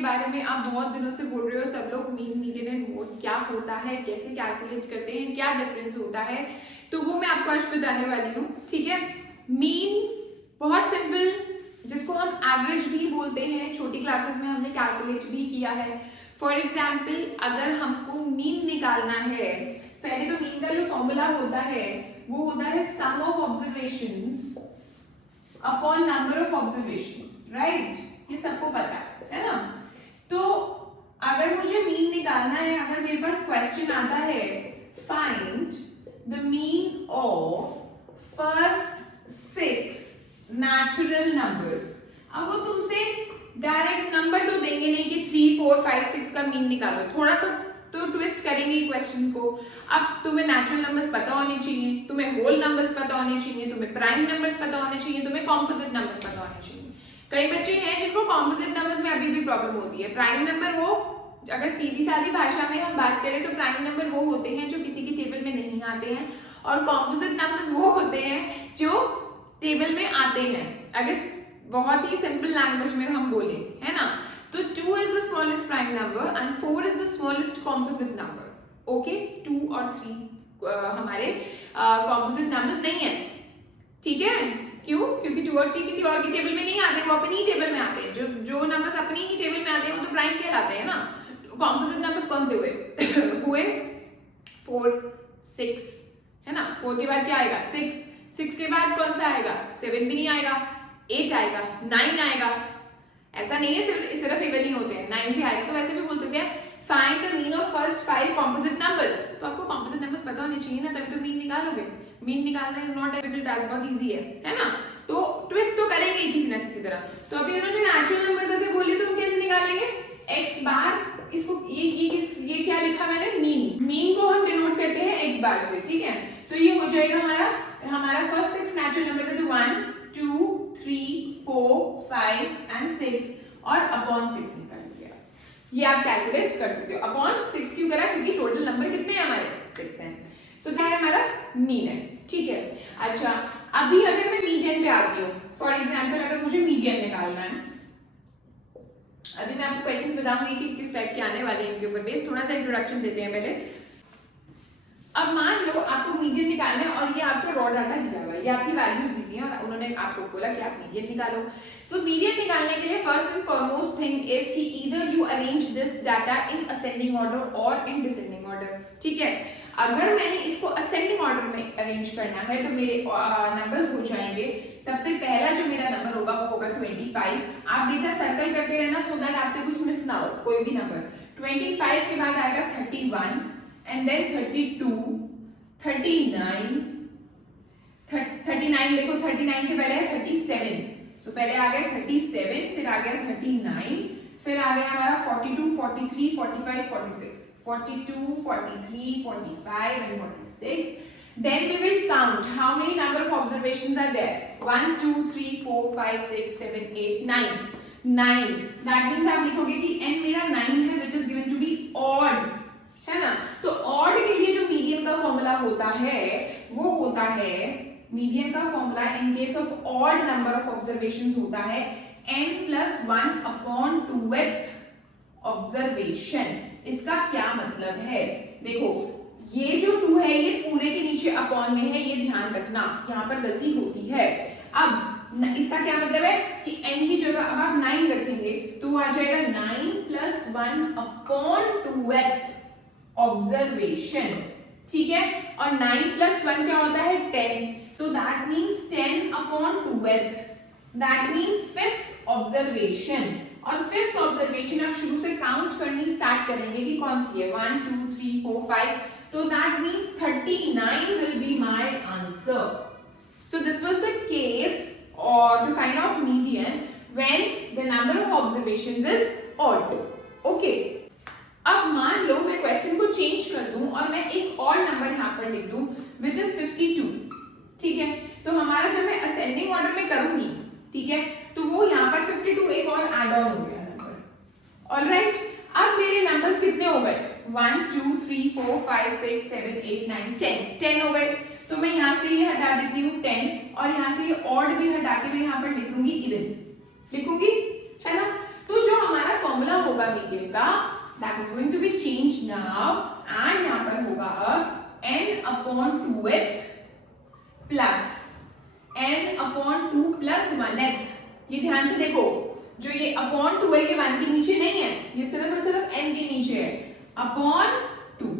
बारे में आप बहुत दिनों से बोल रहे हो सब लोग, मीन, मीडियन एंड मोड क्या होता है, कैसे कैलकुलेट करते हैं, क्या डिफरेंस होता है, तो वो मैं आपको आज बताने वाली हूँ। ठीक है, मीन बहुत सिंपल, जिसको हम एवरेज भी बोलते हैं, छोटी क्लासेस में हमने कैलकुलेट भी किया है। फॉर एग्जाम्पल अगर हमको मीन निकालना है, पहले तो मीन का जो फॉर्मूला होता है वो होता है sum of observations upon number of observations, right? ये सबको पता है ना? तो अगर मुझे मीन निकालना है, अगर मेरे पास क्वेश्चन आता है find the mean of first 6 natural numbers, अब वो तुमसे डायरेक्ट नंबर तो देंगे नहीं कि 3, 4, 5, 6 का मीन निकालो, थोड़ा सा तो ट्विस्ट करेंगे क्वेश्चन को। अब तुम्हें नेचुरल नंबर्स पता होने चाहिए, तुम्हें होल नंबर्स पता होने चाहिए, तुम्हें प्राइम नंबर्स पता होने चाहिए, तुम्हें कॉम्पोजिट नंबर्स पता होने चाहिए। कई बच्चे हैं जिनको कॉम्पोजिट नंबर्स में अभी भी प्रॉब्लम होती है। प्राइम नंबर वो, अगर सीधी सादी भाषा में हम बात करें तो प्राइम नंबर वो होते हैं जो किसी की टेबल में नहीं आते हैं, और कॉम्पोजिट नंबर्स वो होते हैं जो टेबल में आते हैं। अगर बहुत ही सिंपल लैंग्वेज में हम बोले, है ना, तो 2 is the smallest prime number and 4 is the smallest composite number. Okay, 2 और 3 हमारे composite numbers नहीं है, ठीक है? क्यों? क्योंकि 2 और 3 किसी और की टेबल में नहीं आते, वो अपनी ही टेबल में आते हैं। जो नंबर्स अपनी ही टेबल में आते हैं वो तो प्राइम कहलाते हैं ना। तो composite numbers कौन से हुए? हुए 4, 6, है ना? 4 के बाद क्या आएगा? 6, 6 के बाद कौन सा आएगा? 7 भी नहीं आएगा, 8 आएगा, 9 आएगा। ऐसा नहीं है सिर्फ इवन ही होते हैं, 9 भी आएगा। तो वैसे भी बोल सकते हैं find the mean of first 5 composite numbers. तो आपको कॉम्पोजिट नंबर्स पता होने चाहिए ना, तभी तो मीन निकालोगे। मीन निकालना इज नॉट डिफिकल्ट, टास्क बहुत इजी है ना? तो ट्विस्ट तो करेंगे ही किसी ना किसी तरह। तो अभी उन्होंने नेचुरल नंबर्स अगर बोले तो हम कैसे निकालेंगे? x बार, इसको ये क्या लिखा मैंने? मीन को हम डिनोट करते हैं x बार से, ठीक है? तो ये हो जाएगा हमारा फर्स्ट 6 नेचुरल नंबर्स है, तो 1, 2, 3, 4, 5 एंड 6 और अपॉन 6 निकाल लिया। ये आप कैलकुलेट कर सकते हो। अपॉन 6 क्यों करा? क्योंकि टोटल नंबर कितने हैं हमारे? 6 हैं। सो क्या है हमारा? मीन है, ठीक है? अच्छा, अभी अगर मैं मीडियन पे आती हूँ, फॉर एग्जाम्पल अगर मुझे मीडियन निकालना है, अभी मैं आपको क्वेश्चंस बताऊंगी कि किस टाइप के आने वाले हैं इनके ऊपर बेस। थोड़ा सा इंट्रोडक्शन देते हैं पहले। अब मान लो आपको मीडियन निकालना है और ये आपका रॉ डाटा दिया हुआ है, ये आपकी वैल्यूज दी हैं और उन्होंने आपको बोला कि आप मीडियन निकालो। सो मीडियन निकालने के लिए first and foremost thing is कि either you arrange this data in ascending order और इन डिसेंडिंग ऑर्डर, ठीक है? अगर मैंने इसको असेंडिंग ऑर्डर में अरेंज करना है तो मेरे नंबर्स हो जाएंगे। सबसे पहला जो मेरा नंबर होगा वो होगा 25। आप बेटा सर्कल करते रहना सो दैट आपसे कुछ मिस ना हो, कोई भी नंबर। 25 के बाद आएगा 31 and then 32, 39, 39 देखो, 39 से पहले है 37, सो पहले आ गया 37, फिर आ गया 39, फिर आ गया हमारा 42, 43, 45, 46, 42, 43, 45 and 46. Then we will count how many number of observations are there. 1, 2, 3, 4, 5, 6, 7, 8, 9. 9. That means आप लिखोगे कि n मेरा 9 है, which is given to be odd, है ना? तो ऑड के लिए जो मीडियन का फॉर्मूला होता है वो होता है, मीडियन का formula in case of odd number of observations होता है n+1 अपॉन 2th ऑब्जर्वेशन। इसका क्या मतलब है? देखो, ये जो 2 है ये पूरे के नीचे अपॉन में है, ये ध्यान रखना, यहाँ पर गलती होती है। अब इसका क्या मतलब है कि n की जगह अब आप 9 रखेंगे तो आ जाएगा 9+1 अपॉन 2th ऑब्जर्वेशन, ठीक है? और 9+1 क्या होता है? 10, तो that means 10 upon 2th, that means 5th observation. और 5th ऑब्जर्वेशन आप शुरू से काउंट करनी स्टार्ट करेंगे कि कौन सी है, 1, 2, 3, 4, 5, तो that means 39 will be my answer. So this was the case और to find out median when the number of observations is odd, okay? अब मान लो मैं क्वेश्चन को चेंज कर दूं और मैं एक और नंबर यहाँ पर लिख दूं विच इज 52, ठीक है? तो हमारा जब मैं असेंडिंग ऑर्डर में करूंगी, ठीक है, तो वो यहाँ पर 52 एक और एड ऑन हो गया नंबर। ऑलराइट, अब मेरे नंबर्स कितने हो गए? 1, 2, 3, 4, 5, 6, 7, 8, 9, 10 हो गए। तो मैं यहाँ से ये हटा देती हूँ 10 और यहाँ से ये ऑड भी हटा के मैं यहाँ पर लिख दूंगी इवन, लिखूंगी, है ना? तो जो हमारा फॉर्मूला होगा मीडियन का, that is going to be change now, and यहाँ पर होगा अब n/2th plus n/2 plus 1th। ये ध्यान से देखो, जो ये अपॉन 2 है ये 1 के नीचे नहीं है, ये सिर्फ और सिर्फ n के नीचे है, upon 2।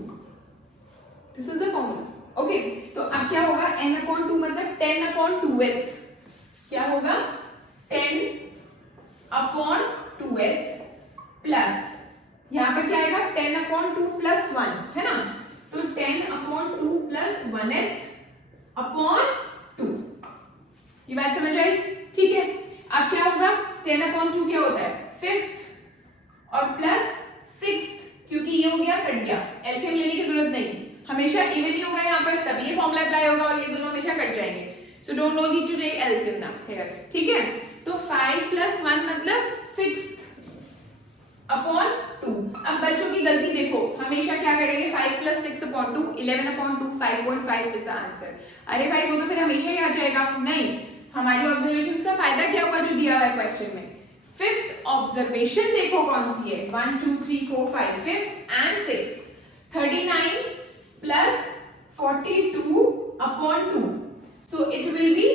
This is the formula. Okay, तो अब क्या होगा, n/2 मतलब 10/2th, क्या होगा 10/2th प्लस यहाँ पर क्या आएगा 10/2 प्लस 1 है ना, तो 10/2 प्लस 1th अपॉन 2। ये बात समझ आई? ठीक है, अब क्या होगा 10/2 क्या होता है 5th और प्लस 6th, क्योंकि ये हो गया कट गया, एलसीएम लेने की जरूरत नहीं, हमेशा इवन ही होगा यहाँ पर, तभी ये फॉर्मूला अप्लाई होगा और ये दोनों हमेशा कट जाएंगे। So don't no need to take LCM now here. ठीक है, तो 5 प्लस 1 मतलब 6th अपॉन 2। अब बच्चों की गलती देखो, हमेशा क्या करेंगे 5 प्लस 6/2 11/2 5.5 इज द आंसर। अरे भाई वो तो फिर हमेशा ही आ जाएगा, नहीं, हमारी ऑब्जर्वेशंस का फायदा क्या होगा जो दिया हुआ है क्वेश्चन में। फिफ्थ ऑब्जर्वेशन देखो कौन सी है, 1 2 3 4 5, fifth and sixth. 39 plus 42/2, so it will be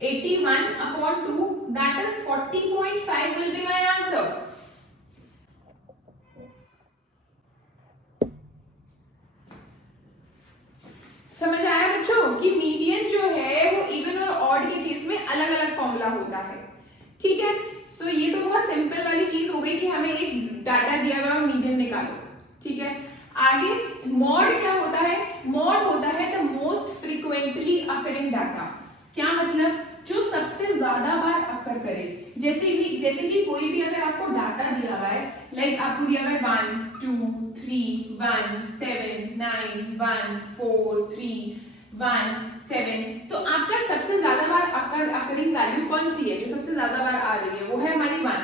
81/2, that is 40.5 will be my answer। समझ आया बच्चों कि मीडियन जो है वो इवन और ऑड के केस में अलग अलग फॉर्मूला होता है। ठीक है, सो ये तो बहुत सिंपल वाली चीज हो गई कि हमें एक डाटा दिया हुआ है और मीडियन निकालो। ठीक है, आगे मॉड क्या होता है, मॉड होता है the most frequently occurring data. क्या मतलब, जो सबसे ज्यादा बार अकर करे। जैसे कि कोई भी अगर आपको डाटा दिया हुआ है, लाइक आपको दिया हुआ है 1 2 3 1 7 9 1 4 3 1 7, तो आपका सबसे ज्यादा बार अकरिंग वैल्यू कौन सी है, जो सबसे ज्यादा बार आ रही है वो है हमारी 1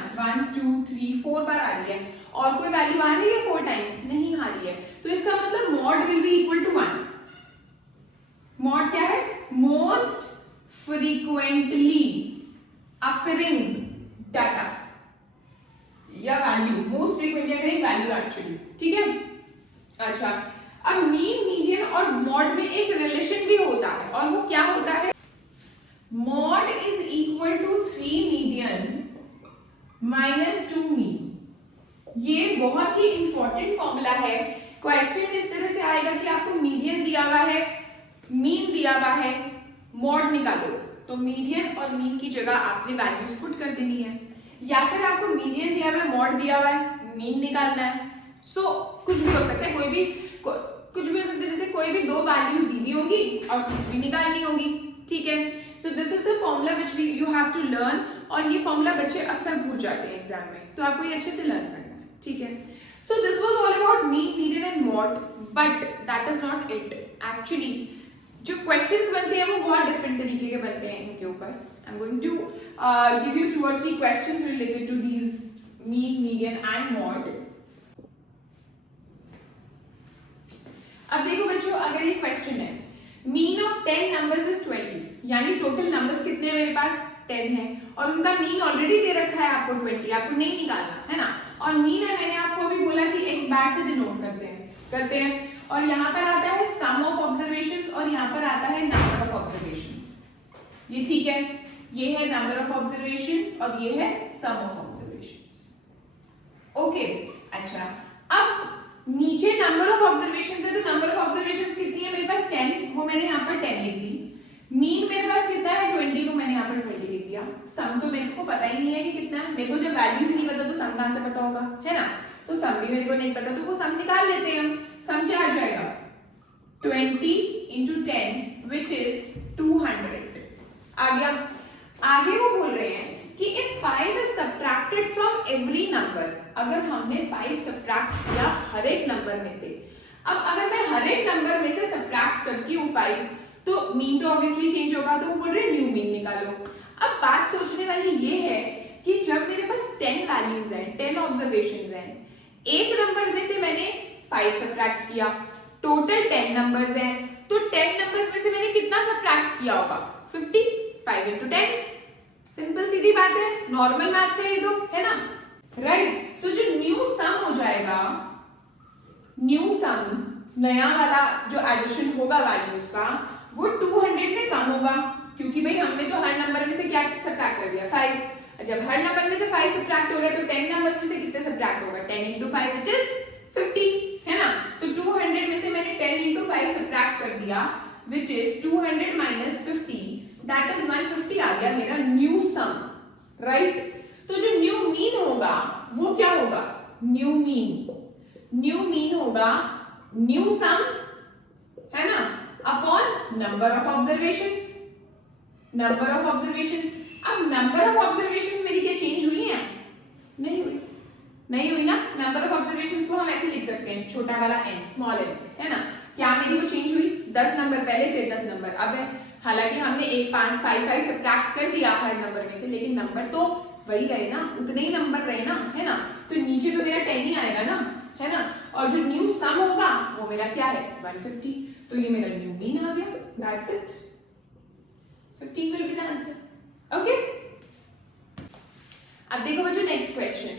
2 3 4 बार आ रही है, और कोई वैल्यू आ रही है 4 टाइम्स नहीं आ रही है, तो इसका मतलब mode will be equal to 1। Mode क्या है, मोस्ट फ्रीक्वेंटली अकरिंग डाटा या value, most frequently occurring value actually. ठीक है, अच्छा, अब मीन, मीडियन और मॉड में एक रिलेशन भी होता है, और वो क्या होता है, mode is equal to 3 median minus 2 mean. ये बहुत ही इंपॉर्टेंट फॉर्मूला है। क्वेश्चन इस तरह से आएगा कि आपको मीडियन दिया हुआ है, मीन दिया हुआ है, मॉड निकालो, तो मीडियन और मीन की जगह आपने वैल्यूज पुट कर देनी है, या फिर आपको मीडियन दिया हुआ है, मॉड दिया हुआ है, मीन निकालना है। सो कुछ भी हो सकता है, कुछ भी हो सकता है, जैसे कोई भी दो वैल्यूज दीनी होगी और तीसरी निकालनी होगी। ठीक है, so this is the formula which you have to learn, और ये फॉर्मूला बच्चे अक्सर भूल जाते हैं एग्जाम में, तो आपको ये अच्छे से लर्न करना है। ठीक है, so this was all about mean, median and mod, but that is not it. Actually जो क्वेश्चंस बनते हैं वो बहुत डिफरेंट तरीके के बनते हैं इनके ऊपर। I am going to give you 2 or 3 questions related to these mean, median and mode. अब देखो बच्चों, अगर ये क्वेश्चन है मीन ऑफ 10 नंबर्स इज 20, यानी टोटल नंबर्स कितने मेरे पास 10 है, और उनका मीन ऑलरेडी दे रखा है आपको 20, आपको नहीं निकालना है ना, और मीन है, मैंने आपको अभी बोला कि x बार से डिनोट करते हैं, और यहाँ पर आता है सम ऑफ ऑब्जर्वेशंस और यहाँ पर आता है नंबर ऑफ ऑब्जर्वेशंस। ये ठीक है, ये है नंबर ऑफ ऑब्जर्वेशंस और ये है सम ऑफ ऑब्जर्वेशंस। ओके, अच्छा, अब नीचे नंबर ऑफ ऑब्जर्वेशंस है, तो नंबर ऑफ ऑब्जर्वेशंस कितनी है मेरे पास 10, वो मैंने यहाँ पर 10 लिख दी। मीन मेरे पास कितना है 20, को मैंने यहाँ पर 20 लिख दिया। सम तो मेरे को पता ही नहीं है कि कितना है, मेरे को जब वैल्यूज नहीं पता तो सम कहाँ से पता होगा, है ना, तो सम भी मेरे को नहीं पता, तो वो सम निकाल लेते हैं हम। सम क्या आ जाएगा 20 into 10 which is 200। आगे वो बोल रहे हैं कि if 5 is subtracted from every number, अगर हमने 5 सब्ट्रैक्ट किया हर एक नंबर में से, अब अगर मैं हर एक नंबर में से सब्ट्रैक्ट करती हूँ 5, तो मीन तो ऑब्वियसली चेंज होगा, तो वो बोल रहे हैं न्यू मीन निकालो। अब बात सोचने वाली ये है कि जब मेरे पास 10 वैल्यूज हैं, 10 ऑब्जर्वेशंस हैं, एक नंबर में से मैंने 5 सब्ट्रैक्ट किया, टोटल 10 नंबर्स हैं, तो 10 नंबर्स में से मैंने कितना सब्ट्रैक्ट किया होगा 50, 5 into 10। सिंपल सीधी बात है, नॉर्मल मैथ्स है ये तो, है ना। राइट। तो जो न्यू सम हो जाएगा, न्यू सम नया वाला जो एडिशन होगा वैल्यूज का वो 200 से कम होगा, क्योंकि भाई हमने तो हर नंबर में से क्या सब्ट्रैक्ट कर दिया 5। जब हर नंबर में से 5 सब्ट्रैक्ट हो गया तो 10 नंबर्स में से कितने सब्ट्रैक्ट होगा 10 into 5 which is 50, है ना। तो 200 में से मैंने 10 into 5 सब्ट्रैक्ट कर दिया which is 200 minus 50, that is 150 आ गया मेरा न्यू सम, राइट। तो जो न्यू मीन होगा वो क्या होगा, न्यू मीन होगा न्यू सम, है ना, अपॉन नंबर ऑफ ऑब्जर्वेशंस। अब नंबर ऑफ ऑब्जर्वेशंस मेरी क्या चेंज हुई है, नहीं हुई ना। नंबर ऑफ ऑब्जर्वेशंस को हम ऐसे लिख सकते हैं, छोटा वाला n, स्मॉल n, है ना। क्या मेरी वो चेंज हुई, 10 नंबर पहले थे 10 नंबर अब है। हालांकि हमने 1 5 5 5 सब्ट्रैक्ट कर दिया हर नंबर में से, लेकिन नंबर तो वही रहे ना, उतने ही नंबर रहे ना, है ना। तो नीचे तो मेरा 10 ही आएगा ना, है ना। और जो न्यू सम होगा वो मेरा क्या है 150, तो ये मेरा न्यू मीन आ गया, that's it, 15 will be the answer, okay। अब देखो बच्चों next question,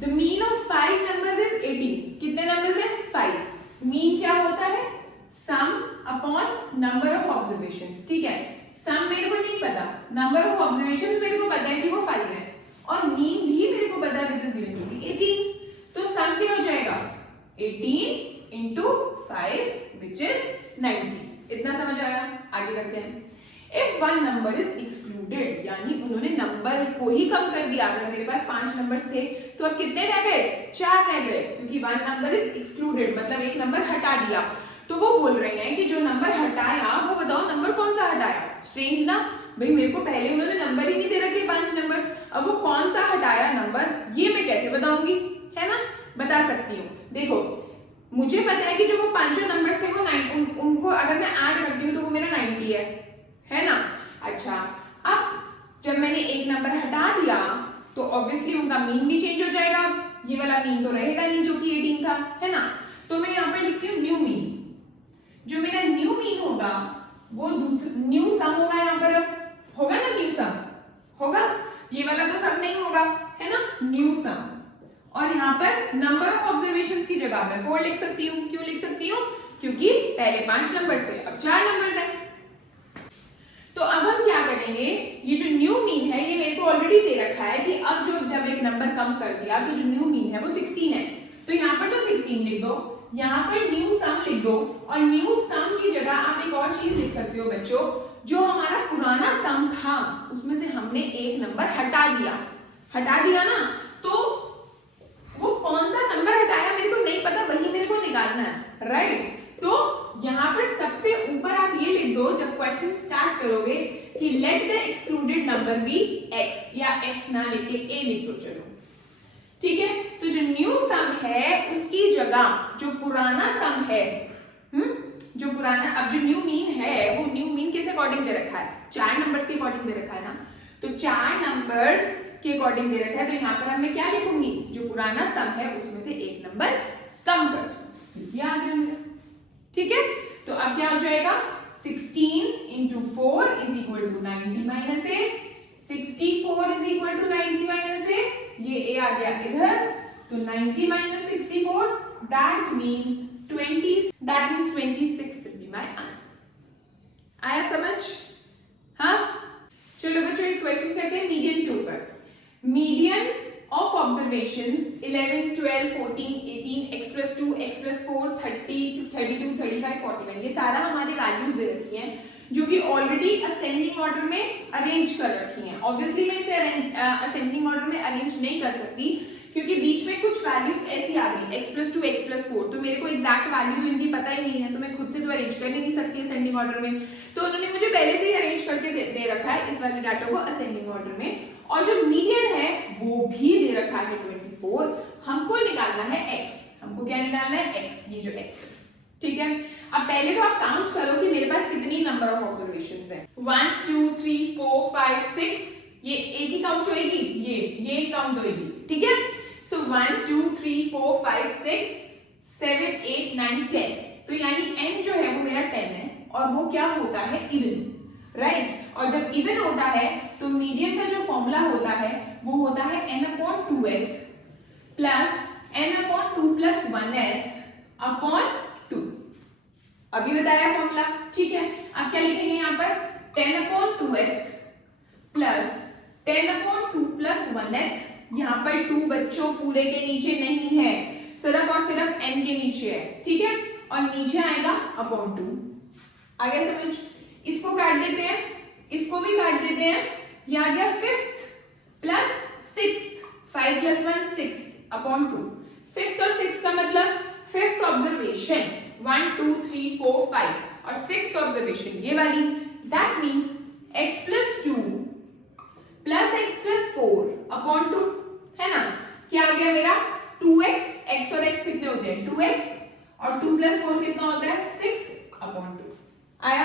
the mean of 5 numbers is 18। कितने नंबर्स है 5। मीन क्या होता है, सम अपॉन नंबर ऑफ ऑब्जर्वेशंस, ठीक है। सम मेरे को नहीं पता, नंबर ऑफ ऑब्जर्वेशंस मेरे को पता है कि वो 5 है, और मीन भी मेरे को पता है which is given to be 18। तो सम क्या हो जाएगा 18 into 5 which is 90। इतना समझ आ रहा है, आगे करते हैं। If one number is excluded, यानी उन्होंने नंबर को ही कम कर दिया। अगर मेरे पास 5 नंबर्स थे तो अब कितने रह गए 4 रह गए, क्योंकि one number is excluded मतलब एक नंबर हटा दिया। तो वो बोल रहे हैं कि जो नंबर हटाया वो बताओ नंबर कौन सा हटाया। स्ट्रेंज ना, भाई मेरे को पहले उन्होंने नंबर ही नहीं दे रखे 5 नंबर्स, अब वो कौन सा हटाया नंबर ये मैं कैसे बताऊंगी, है ना। बता सकती हूँ, देखो मुझे पता है कि जो वो 5 नंबर्स थे वो उनको अगर मैं ऐड करती हूँ तो वो मेरा 90 है ना। अच्छा, अब जब मैंने एक नंबर हटा दिया तो ऑब्वियसली उनका मीन भी चेंज हो जाएगा, ये वाला मीन तो रहेगा नहीं जो कि 18 था, है ना। तो मैं यहाँ पर लिखती हूँ न्यू मीन। जो मेरा न्यू मीन होगा वो न्यू सम होगा, यहाँ पर होगा ना न्यू सम होगा, ये वाला तो सम नहीं होगा, है ना, न्यू सम। और यहाँ पर नंबर ऑफ ऑब्जर्वेशंस की जगह मैं 4 लिख सकती हूँ। क्यों लिख सकती हूँ, क्योंकि पहले 5 नंबर्स थे अब 4 नंबर्स हैं। तो अब हम क्या करेंगे, ये जो न्यू मीन है ये मेरे को ऑलरेडी दे रखा है कि अब जो जब एक नंबर कम कर दिया तो जो न्यू मीन है वो 16 है, तो यहाँ पर तो 16 लिख दो, यहाँ पर न्यू सम लिख दो, और न्यू सम की जगह आप एक और चीज लिख सकते हो बच्चों, जो हमारा पुराना सम था उसमें से हमने एक नंबर हटा दिया ना, तो वो कौन सा नंबर हटाया मेरे को नहीं पता, वही मेरे को निकालना है, राइट। तो यहाँ पर सबसे ऊपर आप ये लिख दो जब क्वेश्चन स्टार्ट करोगे कि let the excluded number be x, या x ना लिख के a लिख दो, चलो ठीक है। तो जो न्यू सम है उसकी जगह जो पुराना सम है, जो पुराना, अब जो न्यू मीन है वो न्यू मीन किस अकॉर्डिंग दे रखा है, 4 नंबर्स के अकॉर्डिंग दे रखा है ना, तो 4 नंबर्स के अकॉर्डिंग दे रखा है, तो यहाँ पर मैं क्या लिखूंगी, जो पुराना सम है उसमें से एक नंबर कम कर, ये आ गया मेरा, ठीक है। तो अब क्या हो जाएगा 16 into 4 is equal to 90 minus a, 64 is equal to 90 minus a, ये a आ गया इधर, तो 90 minus 64 that means 26 will be my answer। आया समझ, हाँ। चलो बच्चों एक क्वेश्चन करते हैं मीडियन के ऊपर। Median of observations 11 12 14 18 x plus 2 x plus 4 30 32 35 41, ये सारा हमारे वैल्यूज दे रखी हैं जो कि ऑलरेडी असेंडिंग ऑर्डर में अरेंज कर रखी हैं। ऑब्वियसली मैं इसे असेंडिंग ऑर्डर में अरेंज नहीं कर सकती क्योंकि बीच में कुछ वैल्यूज ऐसी आ गई x plus 2 x plus 4, तो मेरे को एग्जैक्ट वैल्यू इनकी पता ही नहीं है, तो मैं खुद से तो अरेंज कर नहीं सकती असेंडिंग ऑर्डर में, तो उन्होंने मुझे पहले से ही अरेंज करके दे रखा है इस वाले डाटा को असेंडिंग ऑर्डर में। और जो मीडियन है वो भी दे रखा है 24, हमको निकालना है x, हमको क्या निकालना है x, ये जो x है, ठीक है। अब पहले तो आप काउंट करो कि मेरे पास कितनी नंबर ऑफ ऑब्जर्वेशंस हैं, 1 2 3 4 5 6, ये एक ही काउंट होएगी, ये एक काउंट होएगी, ठीक है। सो 1 2 3 4 5 6 7 8 9 10, तो यानी n जो है वो मेरा 10 है और वो क्या होता है इवन, राइट। और जब इवन होता है तो मीडियन का जो फॉर्मूला होता है वो होता है n/2th, plus n upon 2 plus 1th upon 2। अभी बताया फॉर्मूला, ठीक है। आप क्या लिखेंगे यहाँ पर 10 upon 2th plus 10 upon 2 plus 1th। यहाँ पर 2 बच्चों पूरे के नीचे नहीं है, सिर्फ और सिर्फ n के नीचे है, ठीक है। और नीचे आएगा अपॉन 2। आ गया समझ? इसको काट देते हैं, इसको भी काट देते हैं। ये आ गया 5th plus 6th, 5 plus 1 6 upon 2। 5th और 6th का मतलब 5th ऑब्जर्वेशन 1 2 3 4 5 और 6th ऑब्जर्वेशन ये वाली। That means x plus 2 plus x plus 4 upon 2, है ना। क्या आ गया मेरा 2x, x और x कितने होते हैं 2x और 2 प्लस 4 कितना होता है 6 अपॉन 2 आया।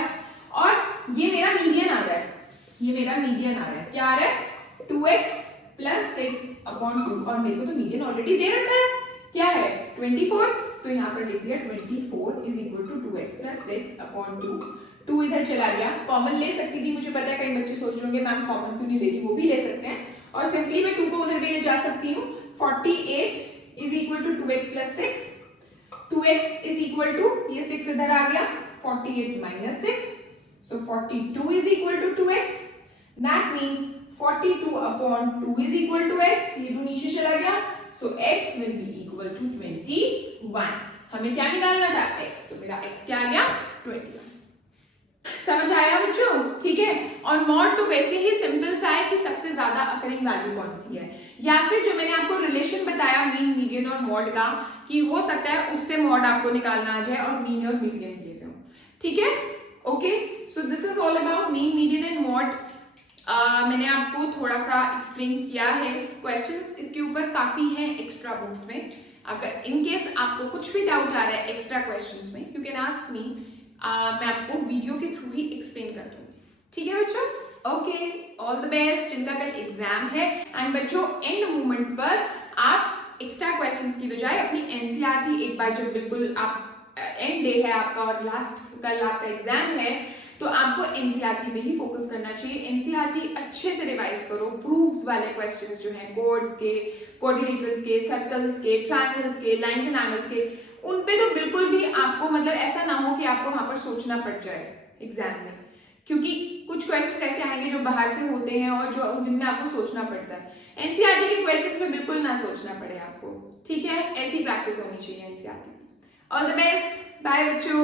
और ये मेरा मीडियन आ रहा है, ये मेरा मीडियन आ रहा है। क्या आ रहा है 2x प्लस 6 अपॉन 2 और मेरे को तो मीडियन ऑलरेडी दे रखा है, क्या है 24। तो यहाँ पर लिख दिया 24 is equal to 2x plus 6 upon 2। 2 इधर चला गया, कॉमन ले सकती थी, मुझे पता है कई बच्चे सोच रहे होंगे मैम कॉमन क्यों नहीं ले रही, वो भी ले सकते हैं। और सिंपली मैं 2 को उधर भी ले जा सकती हूँ। 48 is equal to 2x plus 6, 2x is equal to ये 6 इधर आ गया 48 minus 6, so 42 is equal to 2x। that means 42 upon 2 is equal to x। ये 2 नीचे चला गया, so x will be equal to 21। हमें क्या निकालना था x, तो मेरा x क्या आ गया 21। समझ आया बच्चों, ठीक है। और मॉड तो वैसे ही सिंपल सा है कि सबसे ज्यादा अकरिंग वैल्यू कौन सी है, या फिर जो मैंने आपको रिलेशन बताया मीन मीडियन और मॉड का, कि हो सकता है उससे मॉड आपको निकालना आ जाए और मीन और मीडियन दिए गए हो, ठीक है। Okay, so this is all about mean median and mod. मैंने आपको थोड़ा सा एक्सप्लेन किया है। क्वेश्चंस इसके ऊपर काफी हैं एक्स्ट्रा बुक्स में। अगर इन केस आपको कुछ भी डाउट आ रहा है एक्स्ट्रा क्वेश्चंस में, यू कैन आस्क मी, मैं आपको वीडियो के थ्रू ही एक्सप्लेन कर दूंगी, ठीक है बच्चों। ओके, ऑल द बेस्ट जिनका कल एग्जाम है। एंड बच्चों एंड मोमेंट पर आप एक्स्ट्रा क्वेश्चंस की बजाय अपनी एनसीईआरटी एक बार जब बिल्कुल आप एंड डे है आपका और लास्ट कल आपका एग्जाम है, तो आपको एनसीईआरटी पे ही फोकस करना चाहिए। एनसीईआरटी अच्छे से रिवाइज करो। प्रूफ्स वाले क्वेश्चंस जो हैं कोड्स के, कोऑर्डिनेटर्स के, सर्कल्स के, ट्रायंगल्स के, लाइंस एंड एंगल्स के, उन पे तो बिल्कुल भी आपको मतलब ऐसा ना हो कि आपको वहां पर सोचना पड़ जाए एग्जाम में, क्योंकि कुछ क्वेश्चंस ऐसे आएंगे जो बाहर से होते हैं और जो जिनमें आपको सोचना पड़ता है। एनसीईआरटी के क्वेश्चंस में बिल्कुल ना सोचना पड़े आपको, ठीक है। ऐसी प्रैक्टिस होनी चाहिए NCERT. All the best, bye बच्चों।